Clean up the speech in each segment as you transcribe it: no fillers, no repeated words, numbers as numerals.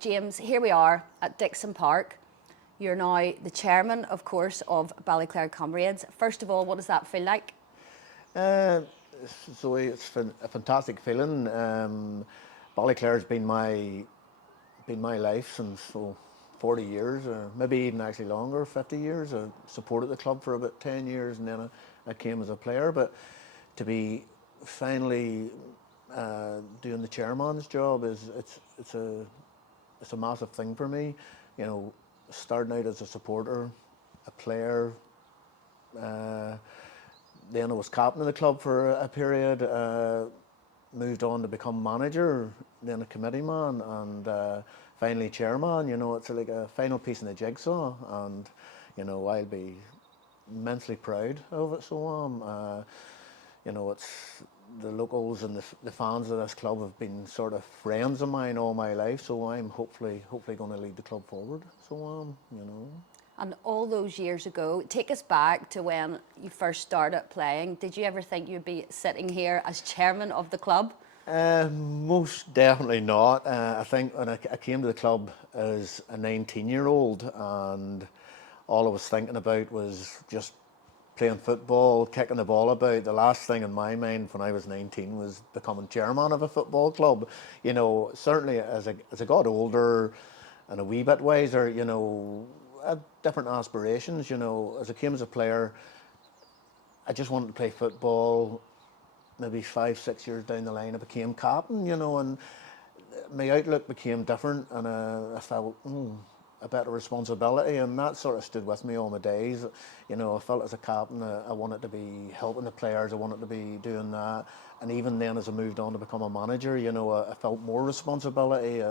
James, here we are at Dixon Park. You're now the chairman, of course, of Ballyclare Comrades. First of all, what does that feel like? Zoe, it's a fantastic feeling. Ballyclare's been my life since 40 years, or maybe even actually longer, 50 years. I supported the club for about 10 years, and then I came as a player. But to be finally doing the chairman's job it's a massive thing for me. You know, starting out as a supporter, a player. Then I was captain of the club for a period, moved on to become manager, then a committee man, and finally chairman. You know, it's like a final piece in the jigsaw, and you know, I'll be immensely proud of it. So you know, it's the locals and the fans of this club have been sort of friends of mine all my life. So I'm hopefully going to lead the club forward. So you know. And all those years ago, take us back to when you first started playing. Did you ever think you'd be sitting here as chairman of the club? Most definitely not. I think when I came to the club as a 19-year-old, and all I was thinking about was just playing football, kicking the ball about. The last thing in my mind when I was 19 was becoming chairman of a football club. You know, certainly as I got older and a wee bit wiser, you know, I had different aspirations. You know, as I came as a player, I just wanted to play football. Maybe 5-6 years down the line, I became captain, you know, and my outlook became different, and I felt a better responsibility, and that sort of stood with me all my days. You know, I felt as a captain, I wanted to be helping the players, I wanted to be doing that, and even then as I moved on to become a manager, you know, I felt more responsibility.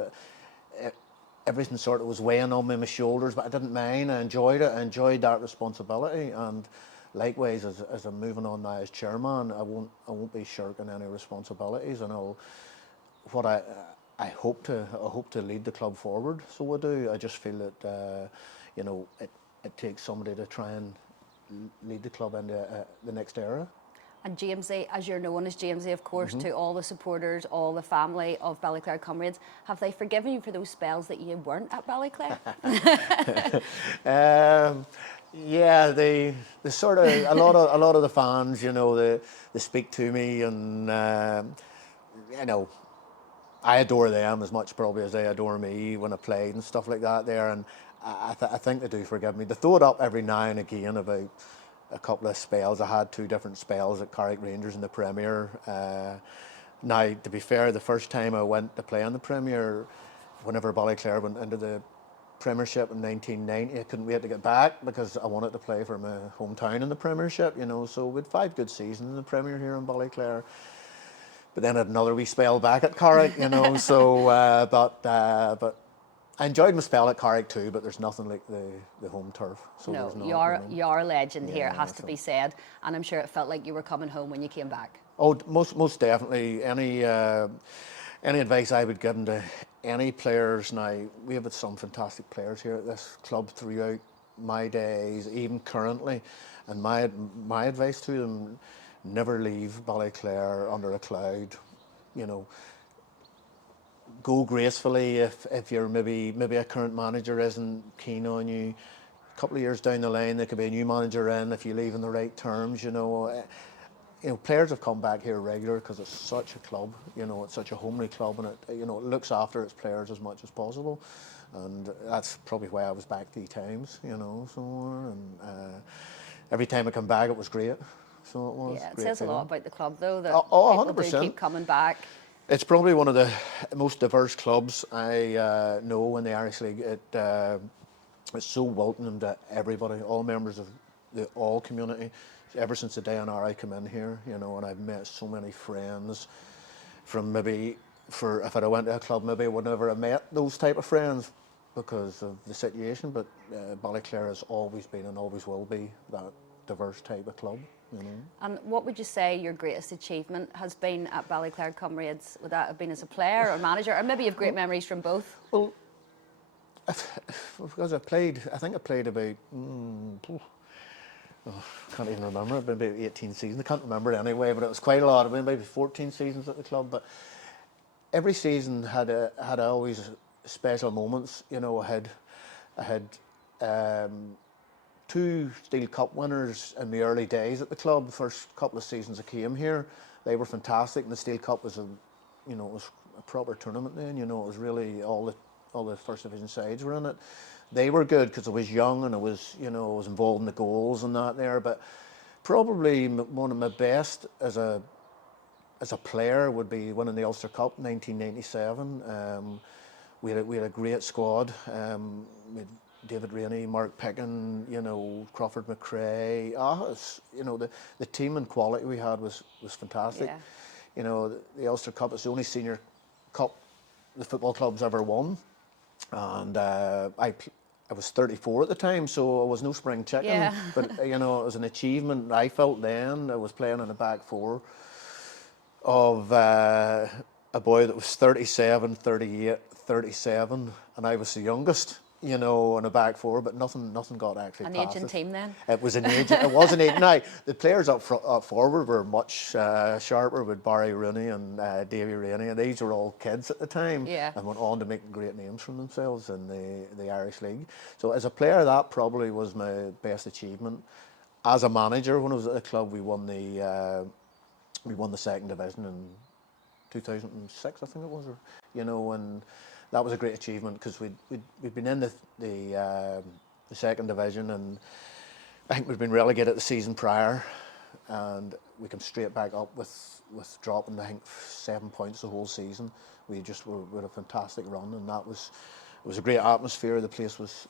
Everything sort of was weighing on my shoulders, but I didn't mind. I enjoyed it. I enjoyed that responsibility, and likewise, as I'm moving on now as chairman, I won't be shirking any responsibilities, and I hope to lead the club forward. So I do. I just feel that you know, it takes somebody to try and lead the club into the next era. And Jamesy, as you're known as Jamesy, of course, to all the supporters, all the family of Ballyclare Comrades, have they forgiven you for those spells that you weren't at Ballyclare? Yeah, they sort of a lot of the fans, you know, they speak to me, and you know, I adore them as much probably as they adore me when I played and stuff like that there, and I think they do forgive me. They throw it up every now and again about a couple of spells. I had 2 different spells at Carrick Rangers in the Premier. Now, to be fair, the first time I went to play in the Premier, whenever Ballyclare went into the Premiership in 1990, I couldn't wait to get back because I wanted to play for my hometown in the Premiership, you know. So we had 5 good seasons in the Premier here in Ballyclare. But then I had another wee spell back at Carrick, you know. So, but I enjoyed my spell at Carrick too, but there's nothing like the home turf. So no, not, you're a legend here, it has to be said. And I'm sure it felt like you were coming home when you came back. Oh, most definitely. Any advice I would give to any players now, we have had some fantastic players here at this club throughout my days, even currently. And my advice to them, never leave Ballyclare under a cloud. You know, go gracefully if you're maybe a current manager isn't keen on you. A couple of years down the line, there could be a new manager in if you leave on the right terms. You know, players have come back here regular because it's such a club. You know, it's such a homely club, and it looks after its players as much as possible. And that's probably why I was back 3 times. You know, so and every time I come back, it was great. So it was. Yeah, it great says feeling. a lot about the club, though, that Oh, people 100%. do keep coming back. It's probably one of the most diverse clubs I know in the Irish League. It's so welcoming to everybody, all members of the all community. Ever since the day on I come in here, you know, and I've met so many friends from maybe if I went to a club, maybe I would never have met those type of friends because of the situation. But Ballyclare has always been and always will be that diverse type of club. You know. And what would you say your greatest achievement has been at Ballyclare Comrades? Would that have been as a player or manager, or maybe you have great memories from both? Well, because I think I played about, can't even remember, it's been about 18 seasons. I can't remember it anyway, but it was quite a lot. I've been maybe 14 seasons at the club, but every season had always special moments. You know, I had two Steel Cup winners in the early days at the club. The first couple of seasons I came here, they were fantastic, and the Steel Cup was it was a proper tournament then. You know, it was really all the first division sides were in it. They were good because I was young and I was involved in the goals and that there. But probably one of my best as a player would be winning the Ulster Cup in 1997. We had a great squad. We had David Rainey, Mark Pickin, Crawford McRae. The team and quality we had was fantastic. Yeah. The Ulster Cup is the only senior cup the football club's ever won, and I was 34 at the time, so I was no spring chicken. Yeah. But it was an achievement. I felt then I was playing in the back four of a boy that was 37, 38, 37, and I was the youngest. In a back four, but nothing got actually an past aging team then. It was an aging. It was an aging. Now the players up forward were much sharper with Barry Rooney and Davy Rainey, and these were all kids at the time, and went on to make great names for themselves in the Irish League. So as a player, that probably was my best achievement. As a manager, when I was at the club, we won the second division in 2006, I think it was, and that was a great achievement because we'd been in the second division, and I think we'd been relegated the season prior, and we came straight back up with dropping I think 7 points the whole season. We had a fantastic run, and it was a great atmosphere. The place was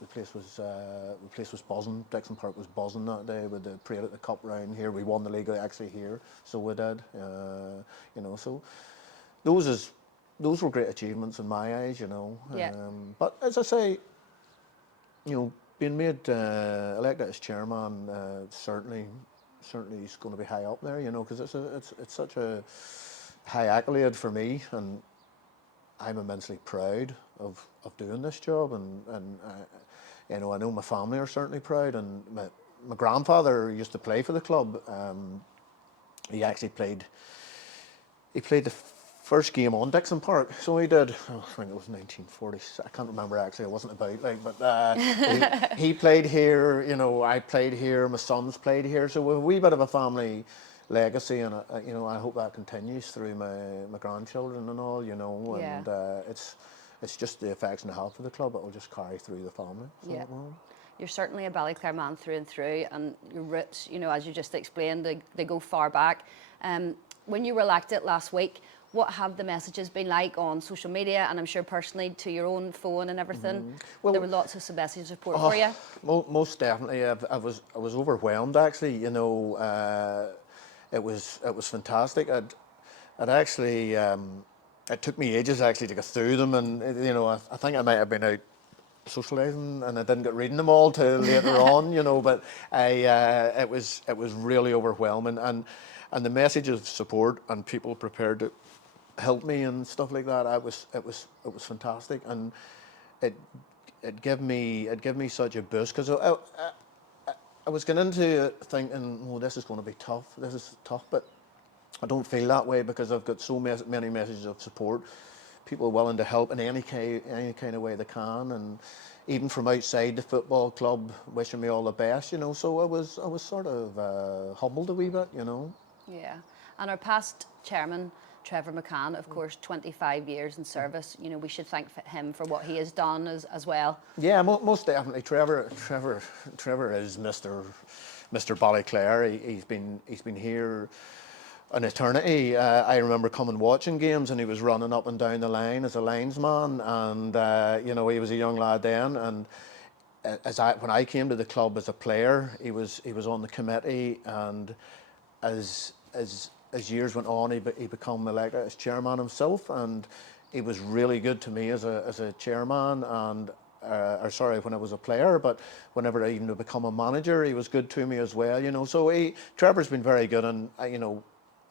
buzzing. Dixon Park was buzzing that day with the parade at the cup round here. We won the league actually here, so we did. So those were great achievements in my eyes, Yeah. But as I say, being made elected as chairman certainly is going to be high up there, because it's such a high accolade for me, and I'm immensely proud of doing this job, and I know my family are certainly proud, and my grandfather used to play for the club. He actually played the first game on Dixon Park, so he did. I think it was 1946. I can't remember actually. I wasn't about but he played here. I played here. My sons played here. So we have a wee bit of a family legacy, and I hope that continues through my grandchildren and all. And it's just the affection I have for the club. It will just carry through the family. So yeah. You're certainly a Ballyclare man through and through, and your roots, as you just explained, they go far back. When you were elected last week, what have the messages been like on social media, and I'm sure personally to your own phone and everything? Mm-hmm. Well, there were lots of message support for you. Most definitely. I was overwhelmed actually. It was fantastic. I'd actually it took me ages actually to get through them, and I think I might have been out socialising and I didn't get reading them all till later on. But it was really overwhelming, and the message of support and people prepared to help me and stuff like that. It was fantastic, and it gave me such a boost, because I was getting into it thinking, oh, this is going to be tough. This is tough, but I don't feel that way because I've got so many messages of support. People willing to help in any kind of way they can, and even from outside the football club, wishing me all the best. So I was sort of humbled a wee bit. Yeah, and our past chairman, Trevor McCann, of course, 25 years in service. We should thank him for what he has done as well. Yeah, most definitely. Trevor is Mr. Ballyclare. He's been here an eternity. I remember coming watching games, and he was running up and down the line as a linesman, and he was a young lad then. And when I came to the club as a player, he was on the committee, and as years went on, he became elected as chairman himself, and he was really good to me as a chairman, and when I was a player, but whenever I even become a manager, he was good to me as well. So Trevor's been very good, and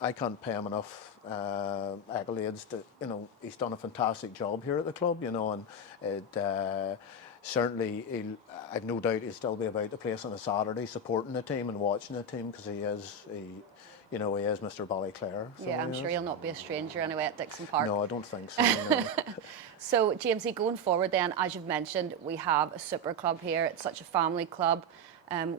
I can't pay him enough accolades. He's done a fantastic job here at the club. And certainly I've no doubt he'll still be about the place on a Saturday supporting the team and watching the team, because you know, he is Mr. Ballyclare. So Yeah, I'm sure he'll not be a stranger anyway at Dixon Park. No, I don't think so. No. So, Jamesy, going forward then, as you've mentioned, we have a super club here. It's such a family club.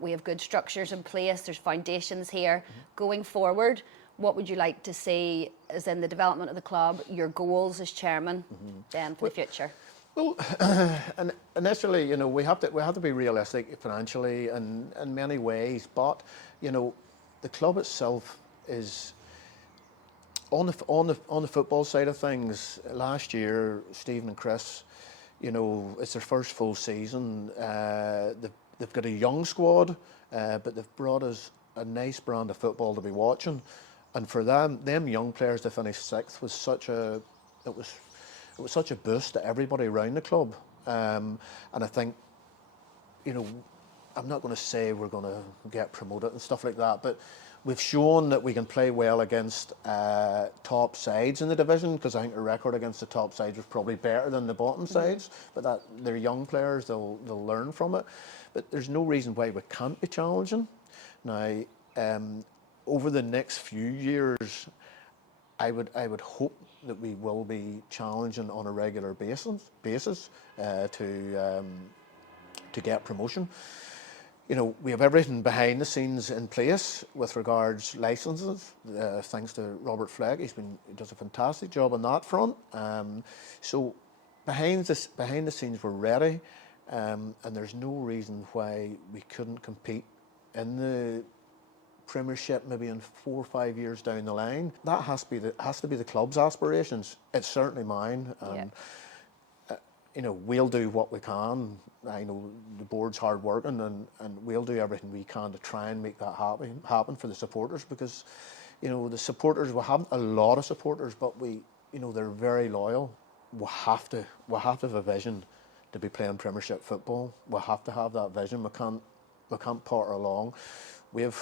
We have good structures in place. There's foundations here. Going forward, what would you like to see as in the development of the club, your goals as chairman, then for the future? Well, and initially, you know, we have to be realistic financially in many ways, but you know, the club itself is on the football side of things. Last year, Stephen and Chris, you know, it's their first full season. They've got a young squad, but they've brought us a nice brand of football to be watching. And for them young players to finish sixth was such a boost to everybody around the club. And I think, you know, I'm not going to say we're going to get promoted and stuff like that, but we've shown that we can play well against top sides in the division, because I think the record against the top sides was probably better than the bottom sides. But that they're young players, they'll learn from it. But there's no reason why we can't be challenging. Now, over the next few years, I would hope that we will be challenging on a regular basis to get promotion. You know, we have everything behind the scenes in place with regards licenses, thanks to Robert Fleck. He does a fantastic job on that front. So behind the scenes we're ready, and there's no reason why we couldn't compete in the Premiership maybe in 4 or 5 years down the line. That has to be the club's aspirations. It's certainly mine. And, you know, we'll do what we can. I know the board's hard working, and we'll do everything we can to try and make that happen for the supporters, because, you know, the supporters, we have a lot of supporters, but you know, they're very loyal. We have to have a vision to be playing Premiership football. We have to have that vision. We can't potter along. We've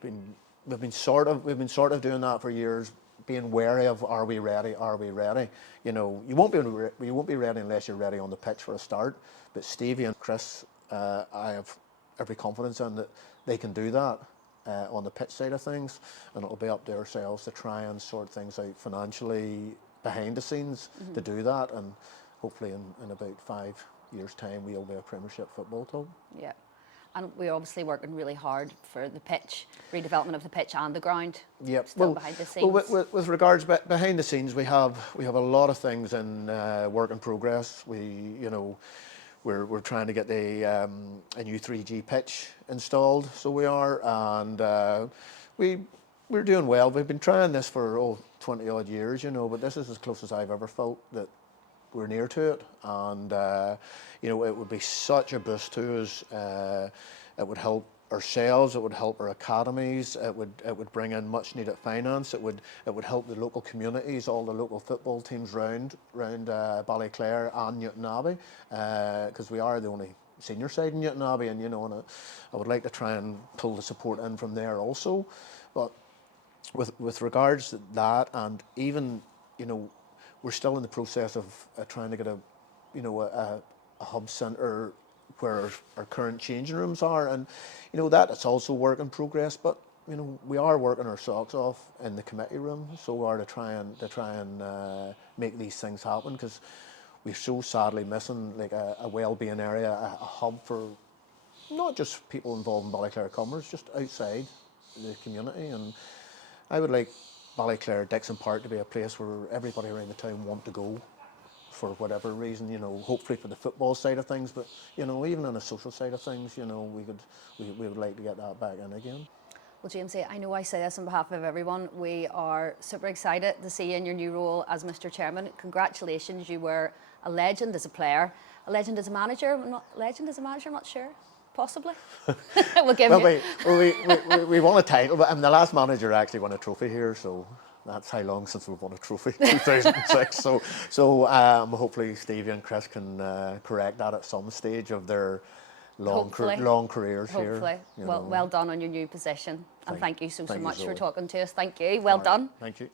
been sort of doing that for years, being wary of, are we ready? You know, you won't be ready unless you're ready on the pitch for a start. But Stevie and Chris, I have every confidence in that they can do that on the pitch side of things, and it'll be up to ourselves to try and sort things out financially behind the scenes to do that, and hopefully in about 5 years' time we'll be a Premiership football club. Yeah. And we're obviously working really hard for the pitch, redevelopment of the pitch and the ground. Yep. Still behind the scenes. Well, with regards behind the scenes, we have a lot of things in work in progress. We're trying to get a new 3G pitch installed. So we are, and we're doing well. We've been trying this for 20 odd years, you know, but this is as close as I've ever felt that we're near to it, and you know, it would be such a boost to us. It would help ourselves. It would help our academies. It would bring in much needed finance. It would help the local communities, all the local football teams round Ballyclare and Newtonabbey, because we are the only senior side in Newtonabbey, and you know, and I would like to try and pull the support in from there also. But with regards to that, and even, you know, we're still in the process of trying to get a hub centre where our current changing rooms are, and you know, that it's also work in progress. But you know, we are working our socks off in the committee room, so we are to try and make these things happen, because we're so sadly missing like a well-being area, a hub for not just people involved in Ballyclare Commerce, just outside the community. And I would like Ballyclare, Dixon Park to be a place where everybody around the town want to go for whatever reason, you know, hopefully for the football side of things, but you know, even on the social side of things, you know, we would like to get that back in again. Well, Jamesy, I know I say this on behalf of everyone. We are super excited to see you in your new role as Mr. Chairman. Congratulations, you were a legend as a player, a legend as a manager. I'm not sure. Possibly. We'll give you. We won a title, but I'm the last manager actually won a trophy here, so that's how long since we've won a trophy, 2006. So hopefully Stevie and Chris can correct that at some stage of their long careers here. Hopefully. Well done on your new position, and thank you so much Zoe. for talking to us. Thank you. Well done. Thank you.